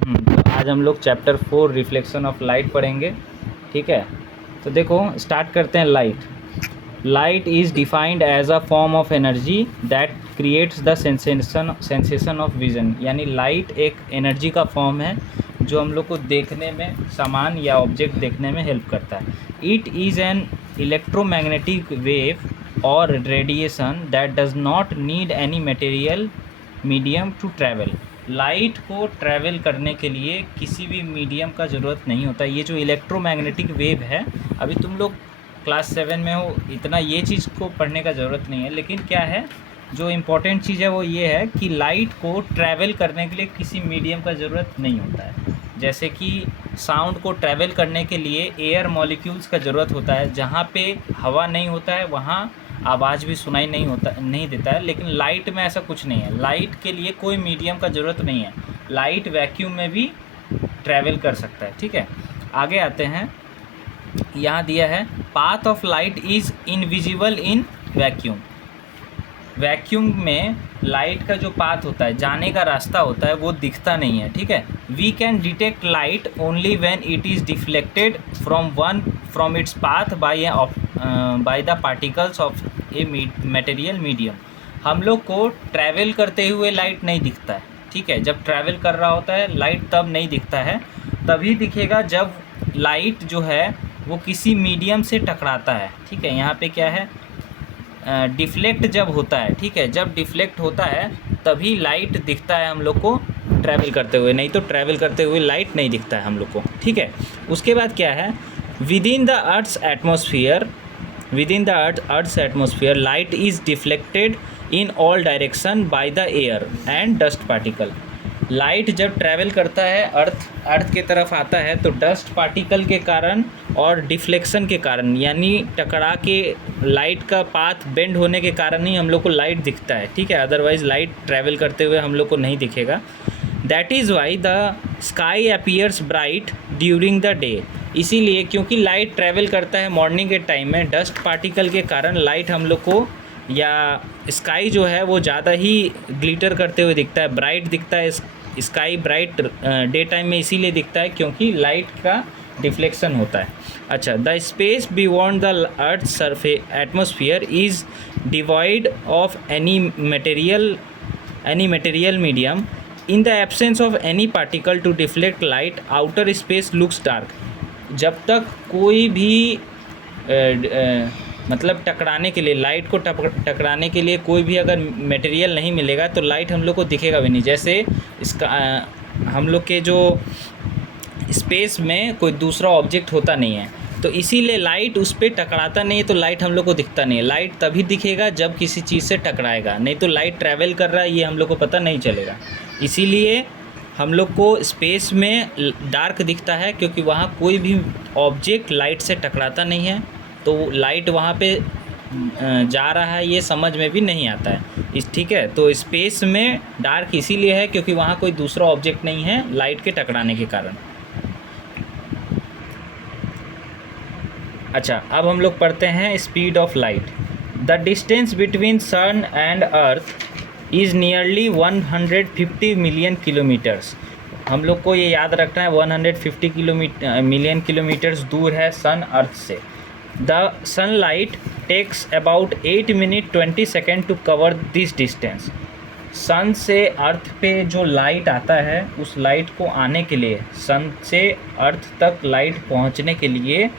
तो आज हम लोग चैप्टर 4 रिफ्लेक्शन ऑफ लाइट पढ़ेंगे। ठीक है, तो देखो स्टार्ट करते हैं। Light is defined as a form of energy that creates the sensation of vision. यानी लाइट एक एनर्जी का फॉर्म है जो हम लोग को देखने में, सामान या ऑब्जेक्ट देखने में हेल्प करता है। It is an electromagnetic wave और radiation that does not need any material medium to travel. Light को ट्रैवल करने के लिए किसी भी मीडियम का ज़रूरत नहीं होता। ये जो इलेक्ट्रोमैग्नेटिक वेव है, अभी तुम लोग क्लास 7 में हो, इतना ये चीज़ को पढ़ने का ज़रूरत नहीं है, लेकिन क्या है जो इम्पोर्टेंट चीज़ है वो ये है कि लाइट को ट्रैवल करने के लिए किसी मीडियम का ज़रूरत नहीं होता है। जैसे कि साउंड को ट्रैवल करने के लिए एयर मॉलिक्यूल्स का ज़रूरत होता है। जहाँ पे हवा नहीं होता है वहाँ आवाज़ भी सुनाई नहीं देता है, लेकिन लाइट में ऐसा कुछ नहीं है। लाइट के लिए कोई मीडियम का ज़रूरत नहीं है। लाइट वैक्यूम में भी ट्रैवल कर सकता है। ठीक है, आगे आते हैं। यहाँ दिया है path of light is invisible in vacuum. Vacuum में लाइट का जो पाथ होता है, जाने का रास्ता होता है, वो दिखता नहीं है। ठीक है, we can detect light only when it is deflected from its path by the particles of a material medium. हम लोग को ट्रैवल करते हुए लाइट नहीं दिखता है। ठीक है, जब ट्रैवल कर रहा होता है लाइट तब नहीं दिखता है, तभी दिखेगा जब लाइट जो है वो किसी मीडियम से टकराता है। ठीक है, यहाँ पे क्या है, डिफ्लेक्ट जब होता है। ठीक है, जब डिफ्लेक्ट होता है तभी लाइट दिखता है हम लोग को ट्रैवल करते हुए, नहीं तो ट्रैवल करते हुए लाइट नहीं दिखता है हम लोग को। ठीक है, उसके बाद क्या है, within the earth's atmosphere light is deflected in all direction by the air and dust particle. Light जब ट्रैवल करता है अर्थ के तरफ आता है तो डस्ट पार्टिकल के कारण और डिफ्लेक्शन के कारण, यानी टकरा के लाइट का पाथ बेंड होने के कारण ही हम लोग को लाइट दिखता है। ठीक है, अदरवाइज लाइट ट्रैवल करते हुए हम लोग को नहीं दिखेगा। That is why the sky appears bright during the day. इसीलिए क्योंकि लाइट ट्रैवल करता है मॉर्निंग के टाइम में, डस्ट पार्टिकल के कारण लाइट हम लोग को या स्काई जो है वो ज़्यादा ही ग्लिटर करते हुए दिखता है, ब्राइट दिखता है। स्काई ब्राइट डे टाइम में इसीलिए दिखता है क्योंकि लाइट का डिफ्लेक्शन होता है। अच्छा, the space beyond the earth surface atmosphere is devoid of any material medium. In the absence of any particle to deflect light outer space looks dark. जब तक कोई भी मतलब टकराने के लिए, लाइट को टकराने के लिए कोई भी अगर मटेरियल नहीं मिलेगा तो लाइट हम लोग को दिखेगा भी नहीं। जैसे इसका हम लोग के जो स्पेस में कोई दूसरा ऑब्जेक्ट होता नहीं है, तो इसीलिए लाइट उस पर टकराता नहीं है, तो लाइट हम लोग को दिखता नहीं है। लाइट तभी दिखेगा जब किसी चीज़ से टकराएगा, नहीं तो लाइट ट्रैवल कर रहा है ये हम लोग को पता नहीं चलेगा। इसीलिए हम लोग को स्पेस में डार्क दिखता है क्योंकि वहाँ कोई भी ऑब्जेक्ट लाइट से टकराता नहीं है, तो लाइट वहाँ पे जा रहा है ये समझ में भी नहीं आता है। ठीक है, तो स्पेस में डार्क इसीलिए है क्योंकि वहाँ कोई दूसरा ऑब्जेक्ट नहीं है लाइट के टकराने के कारण। अच्छा, अब हम लोग पढ़ते हैं speed of light. The distance between sun and earth is nearly 150 million kilometres. हम लोग को ये याद रखना है 150 मिलियन किलोमीटर्स दूर है सन अर्थ से। The sunlight takes about 8 minute 20 second to cover this distance. Sun से अर्थ पे जो लाइट आता है, उस लाइट को आने के लिए, सन से अर्थ तक लाइट पहुंचने के लिए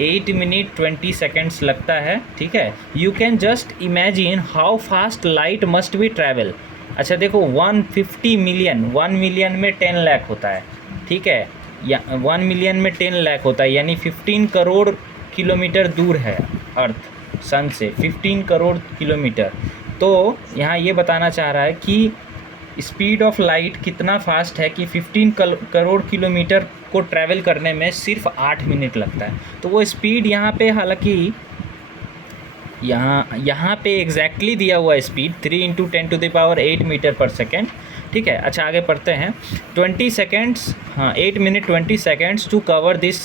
8 मिनट 20 सेकेंड्स लगता है। ठीक है, you can just imagine how fast light must be travel. अच्छा देखो, 150 मिलियन, 1 मिलियन में 10 लाख होता है। ठीक है, या 1 मिलियन में 10 लाख होता है, यानी 15 करोड़ किलोमीटर दूर है अर्थ सन से, 15 करोड़ किलोमीटर। तो यहाँ ये बताना चाह रहा है कि स्पीड ऑफ लाइट कितना फास्ट है कि 15 करोड़ किलोमीटर को ट्रैवल करने में सिर्फ 8 मिनट लगता है। तो वो स्पीड यहाँ पे, हालांकि यहाँ पे एग्जैक्टली दिया हुआ है स्पीड 3 × 10⁸ मीटर पर सेकेंड। ठीक है, अच्छा आगे पढ़ते हैं। 20 सेकेंड्स, हाँ 8 minute 20 seconds to cover this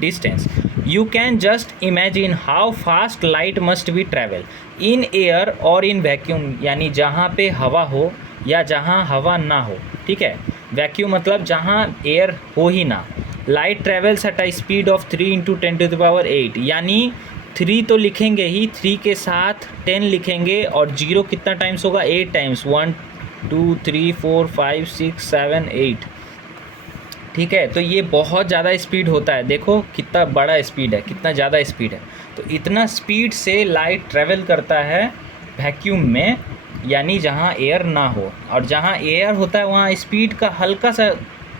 distance. You can just imagine how fast light must be travel in air और इन वैक्यूम, यानी जहाँ पे हवा हो या जहाँ हवा ना हो। ठीक है, वैक्यूम मतलब जहाँ एयर हो ही ना। Light travels at a speed of 3 × 10⁸, यानी 3 तो लिखेंगे ही, 3 के साथ 10 लिखेंगे और 0 कितना टाइम्स होगा, 8 टाइम्स, 1 2 3 4 5 6 7 8। ठीक है, तो ये बहुत ज़्यादा स्पीड होता है, देखो कितना बड़ा स्पीड है, कितना ज़्यादा स्पीड है। तो इतना स्पीड से लाइट ट्रेवल करता है वैक्यूम में, यानी जहाँ एयर ना हो, और जहाँ एयर होता है वहाँ स्पीड का हल्का सा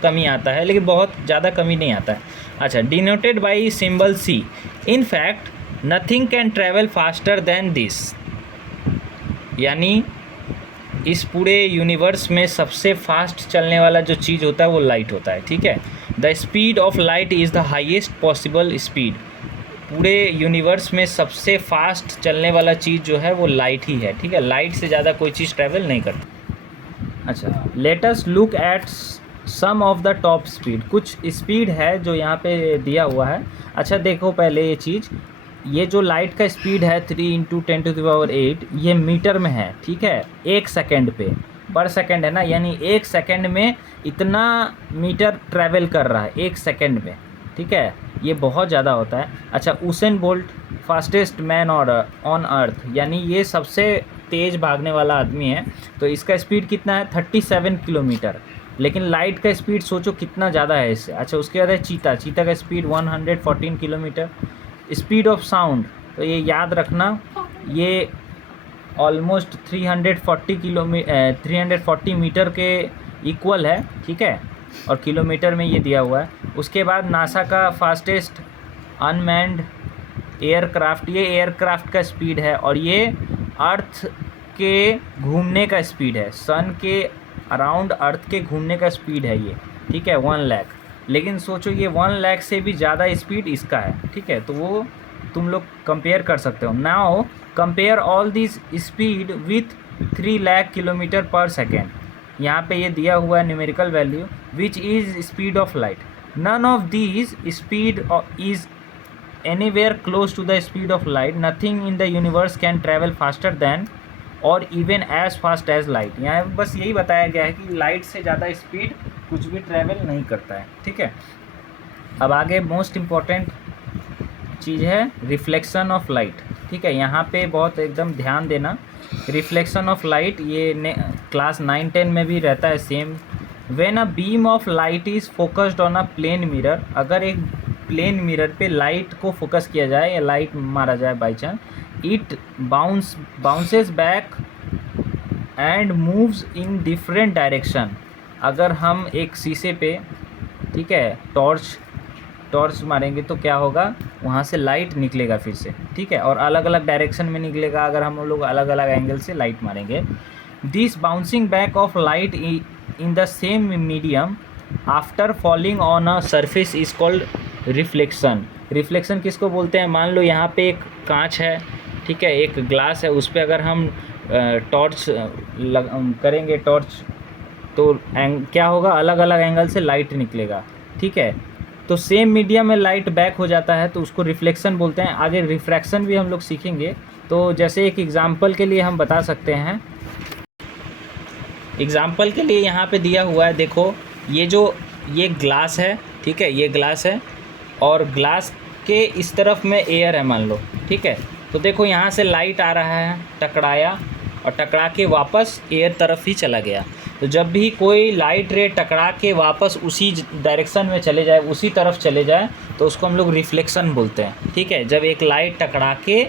कमी आता है, लेकिन बहुत ज़्यादा कमी नहीं आता है। अच्छा, denoted by symbol C। In fact nothing can travel faster than this, यानी इस पूरे यूनिवर्स में सबसे फास्ट चलने वाला जो चीज़ होता है वो लाइट होता है। ठीक है, the speed of light is the highest possible speed. पूरे यूनिवर्स में सबसे फास्ट चलने वाला चीज़ जो है वो लाइट ही है। ठीक है, लाइट से ज़्यादा कोई चीज़ ट्रैवल नहीं करती। अच्छा, let us look at some of the top speed. कुछ स्पीड है जो यहाँ पे दिया हुआ है। अच्छा देखो पहले ये चीज़, ये जो लाइट का स्पीड है 3 × 10⁸, ये मीटर में है। ठीक है, 1 सेकेंड पे, पर सेकेंड है ना, यानी 1 सेकेंड में इतना मीटर ट्रैवल कर रहा है 1 सेकेंड में। ठीक है, ये बहुत ज़्यादा होता है। अच्छा, Usain bolt fastest man on earth, यानी ये सबसे तेज़ भागने वाला आदमी है, तो इसका स्पीड कितना है, 37 किलोमीटर। लेकिन लाइट का स्पीड सोचो कितना ज़्यादा है इससे। अच्छा, उसके बाद है चीता। चीता का speed 114 kilometre. Speed of sound, तो ये याद रखना, ये ऑलमोस्ट 340 मीटर के इक्वल है। ठीक है, और किलोमीटर में ये दिया हुआ है। उसके बाद नासा का फास्टेस्ट अनमैन्ड एयरक्राफ्ट, ये एयरक्राफ्ट का स्पीड है, और ये अर्थ के घूमने का स्पीड है, सन के अराउंड अर्थ के घूमने का स्पीड है ये। ठीक है, 1 लाख। लेकिन सोचो ये 1 लाख से भी ज़्यादा स्पीड इसका है। ठीक है, तो वो तुम लोग कंपेयर कर सकते हो। Now compare all this speed with 3 lakh kilometre per second. यहाँ पे ये दिया हुआ है numerical value, which is speed of light. None of these speed is anywhere close to the speed of light. Nothing in the universe can travel faster than or even as fast as light. यहाँ बस यही बताया गया है कि light से ज़्यादा speed कुछ भी ट्रैवल नहीं करता है। ठीक है, अब आगे मोस्ट इम्पॉर्टेंट चीज़ है रिफ्लेक्शन ऑफ लाइट। ठीक है, यहाँ पे बहुत एकदम ध्यान देना। रिफ्लेक्शन ऑफ लाइट ये क्लास 9-10 में भी रहता है same. When a beam of light is focused on a plane mirror, अगर एक प्लेन मिरर पे लाइट को फोकस किया जाए या लाइट मारा जाए by chance, it bounces back and moves in different direction. अगर हम एक शीशे पे, ठीक है, टॉर्च मारेंगे तो क्या होगा, वहाँ से लाइट निकलेगा फिर से। ठीक है, और अलग अलग डायरेक्शन में निकलेगा अगर हम लोग अलग अलग एंगल से लाइट मारेंगे। This bouncing back of light in the same medium after falling on a surface is called reflection. Reflection किसको बोलते हैं, मान लो यहाँ पे एक कांच है, ठीक है, एक ग्लास है, उस पर अगर हम टॉर्च करेंगे टॉर्च, तो क्या होगा, अलग अलग एंगल से लाइट निकलेगा। ठीक है, तो सेम मीडियम में लाइट बैक हो जाता है तो उसको रिफ्लेक्शन बोलते हैं। आगे रिफ्रैक्शन भी हम लोग सीखेंगे। तो जैसे एक एग्जांपल के लिए हम बता सकते हैं, एग्जांपल के लिए यहाँ पे दिया हुआ है, देखो ये ग्लास है। ठीक है, ये ग्लास है और ग्लास के इस तरफ में एयर है मान लो। ठीक है, तो देखो यहाँ से लाइट आ रहा है, टकराया और टकरा के वापस एयर तरफ ही चला गया। तो जब भी कोई लाइट रे टकरा के वापस उसी डायरेक्शन में चले जाए, उसी तरफ चले जाए, तो उसको हम लोग रिफ्लेक्शन बोलते हैं। ठीक है, जब एक लाइट टकरा के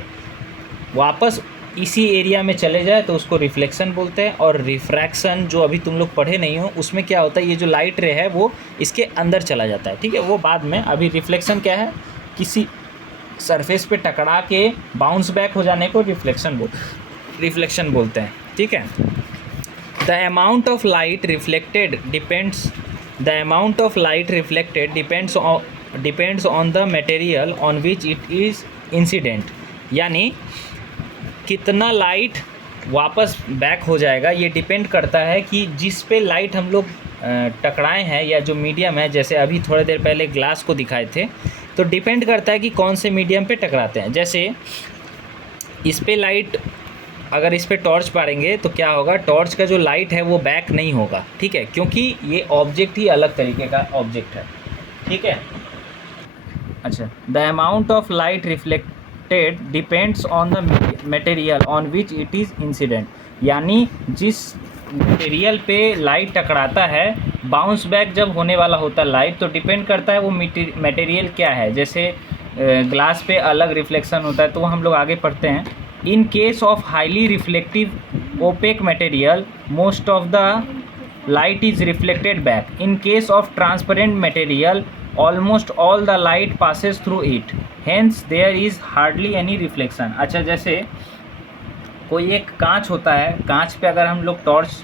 वापस इसी एरिया में चले जाए तो उसको रिफ्लेक्शन बोलते हैं। और रिफ्रैक्शन जो अभी तुम लोग पढ़े नहीं हो, उसमें क्या होता है, ये जो लाइट रे है वो इसके अंदर चला जाता है। ठीक है, वो बाद में। अभी रिफ्लेक्शन क्या है, किसी सरफेस पे टकरा के बाउंस बैक हो जाने को रिफ्लेक्शन बोलते हैं। ठीक है, the amount of light reflected depends on the material on which it is incident. यानी कितना लाइट वापस बैक हो जाएगा ये डिपेंड करता है कि जिस पे लाइट हम लोग टकराए हैं या जो मीडियम है, जैसे अभी थोड़ी देर पहले ग्लास को दिखाए थे, तो डिपेंड करता है कि कौन से मीडियम पे टकराते हैं। जैसे इस पे लाइट अगर इस पे टॉर्च मारेंगे तो क्या होगा, टॉर्च का जो लाइट है वो बैक नहीं होगा, ठीक है, क्योंकि ये ऑब्जेक्ट ही अलग तरीके का ऑब्जेक्ट है, ठीक है। अच्छा, the amount of light reflected depends on the material on which it is incident, यानी जिस मटेरियल पे लाइट टकराता है, बाउंस बैक जब होने वाला होता है लाइट, तो डिपेंड करता है वो मटेरियल क्या है। जैसे ग्लास पे अलग रिफ्लेक्शन होता है, तो वो हम लोग आगे पढ़ते हैं। In case of highly reflective opaque material most of the light is reflected back. In case of transparent material almost all the light passes through it, hence there is hardly any reflection. अच्छा, जैसे कोई एक कांच होता है, कांच पे अगर हम लोग टॉर्च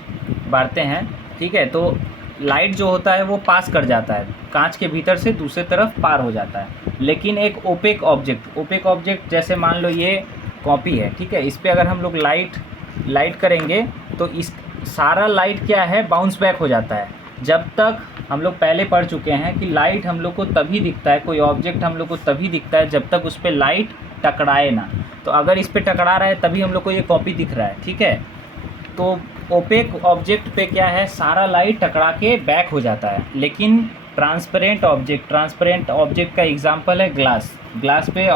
मारते हैं, ठीक है, तो लाइट जो होता है वो पास कर जाता है, कांच के भीतर से दूसरे तरफ पार हो जाता है। लेकिन एक ओपेक ऑब्जेक्ट जैसे मान लो ये कॉपी है, ठीक है, इस पर अगर हम लोग लाइट करेंगे तो इस सारा लाइट क्या है, बाउंस बैक हो जाता है। जब तक हम लोग पहले पढ़ चुके हैं कि लाइट हम लोग को तभी दिखता है, कोई ऑब्जेक्ट हम लोग को तभी दिखता है जब तक उस पर लाइट टकराए ना। तो अगर इस पे टकरा रहा है तभी हम लोग को ये कॉपी दिख रहा है, ठीक है। तो ओपेक ऑब्जेक्ट पे क्या है, सारा लाइट टकरा के बैक हो जाता है। लेकिन ट्रांसपेरेंट ऑब्जेक्ट का एग्जांपल है ग्लास पे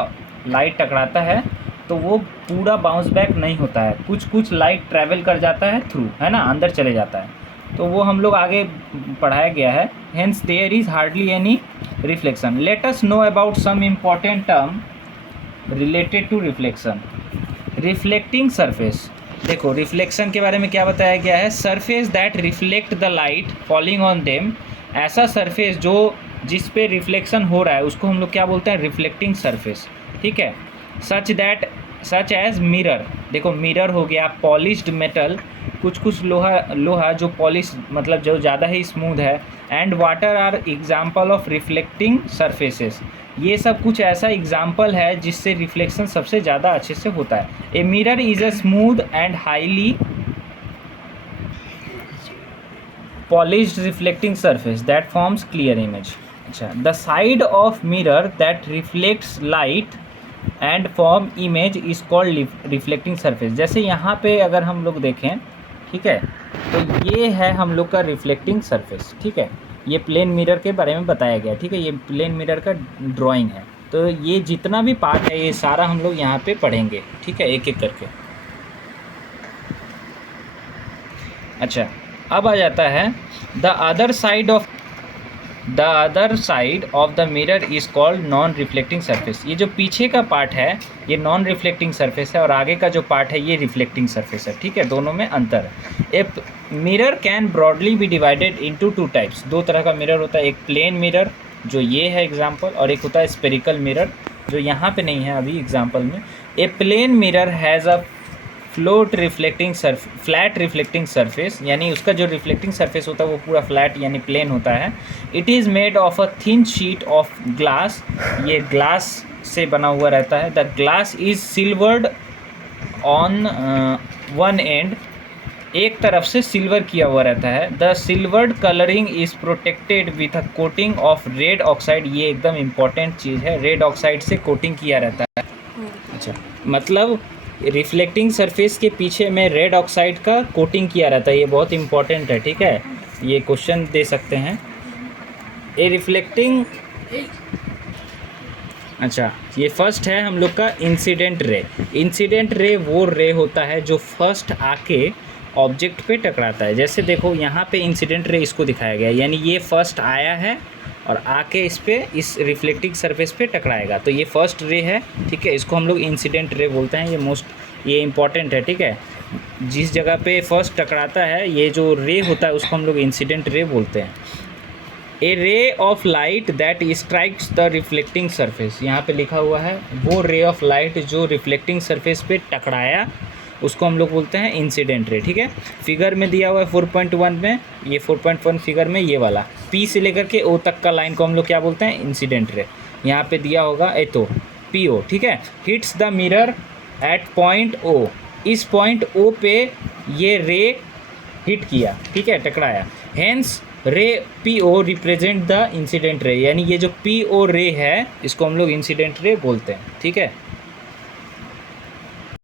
लाइट टकराता है तो वो पूरा बाउंस बैक नहीं होता है, कुछ लाइट ट्रैवल कर जाता है थ्रू, है ना, अंदर चले जाता है। तो वो हम लोग आगे पढ़ाया गया है। Hence there is hardly any reflection. Let us know about some important term related to reflection. Reflecting surface, देखो रिफ्लेक्शन के बारे में क्या बताया गया है, surface that reflect the light falling on them. ऐसा सरफेस जो जिस पे रिफ्लेक्शन हो रहा है उसको हम लोग क्या बोलते हैं, रिफ्लेक्टिंग सरफेस, ठीक है। सच एज मिरर, देखो मिरर हो गया, पॉलिश्ड मेटल, कुछ लोहा जो पॉलिश मतलब जो ज़्यादा ही स्मूथ है, and water are example of reflecting surfaces. ये सब कुछ ऐसा एग्जाम्पल है जिससे रिफ्लेक्शन सबसे ज़्यादा अच्छे से होता है। A mirror is a smooth and highly polished reflecting surface that forms clear image. अच्छा, the side of mirror that reflects light and form image is called reflecting surface. जैसे यहाँ पे अगर हम लोग देखें, ठीक है, तो ये है हम लोग का रिफ्लेक्टिंग सरफेस, ठीक है। ये प्लेन मिरर के बारे में बताया गया, ठीक है, ये प्लेन मिरर का ड्राइंग है। तो ये जितना भी पार्ट है ये सारा हम लोग यहाँ पे पढ़ेंगे, ठीक है, एक एक करके। अच्छा, अब आ जाता है the other side of the mirror is called non reflecting surface. ये जो पीछे का पार्ट है ये नॉन रिफ्लेक्टिंग सरफेस है और आगे का जो पार्ट है ये रिफ्लेक्टिंग सरफेस है, ठीक है, दोनों में अंतर है। A mirror can broadly be divided into two types. दो तरह का मिरर होता है, एक प्लेन मिरर जो ये है एग्जाम्पल, और एक होता है स्पेरिकल मिरर जो यहाँ पे नहीं है अभी एग्जाम्पल में। A plane mirror has a flat reflecting surface, यानी उसका जो रिफ्लेक्टिंग सरफेस होता है वो पूरा फ्लैट यानी प्लेन होता है। It is made of a thin sheet of glass, ये ग्लास से बना हुआ रहता है। The glass is silvered on one and, एक तरफ से सिल्वर किया हुआ रहता है। The silvered colouring is protected with a coating of red oxide, ये एकदम इम्पॉर्टेंट चीज़ है, रेड ऑक्साइड से कोटिंग किया रहता है। अच्छा, मतलब रिफ्लेक्टिंग सरफेस के पीछे में रेड ऑक्साइड का कोटिंग किया रहता है, ये बहुत इंपॉर्टेंट है, ठीक है, ये क्वेश्चन दे सकते हैं। ए रिफ्लेक्टिंग, अच्छा ये फर्स्ट है हम लोग का इंसिडेंट रे। इंसिडेंट रे वो रे होता है जो फर्स्ट आके ऑब्जेक्ट पे टकराता है। जैसे देखो यहाँ पे इंसिडेंट रे इसको दिखाया गया है, यानी ये फर्स्ट आया है और आके इस रिफ्लेक्टिंग सरफेस पे टकराएगा, तो ये फर्स्ट रे है, ठीक है, इसको हम लोग इंसिडेंट रे बोलते हैं। ये इम्पॉर्टेंट है, ठीक है, जिस जगह पे फर्स्ट टकराता है ये जो रे होता है उसको हम लोग इंसिडेंट रे बोलते हैं। A ray of light that strikes the reflecting surface, यहाँ पे लिखा हुआ है वो रे ऑफ लाइट जो रिफ्लेक्टिंग सरफेस पे टकराया उसको हम लोग बोलते हैं इंसिडेंट रे, ठीक है। फिगर में दिया हुआ है 4.1 में, ये 4.1 फिगर में ये वाला पी से लेकर के ओ तक का लाइन को हम लोग क्या बोलते हैं, इंसिडेंट रे। यहाँ पे दिया होगा ए तो पी ओ, ठीक है। Hits the mirror at point O, इस पॉइंट ओ पे ये रे हिट किया, ठीक है, टकराया। Hence ray P O represent the incident ray, यानी ये जो पी ओ रे है इसको हम लोग इंसिडेंट रे बोलते हैं, ठीक है।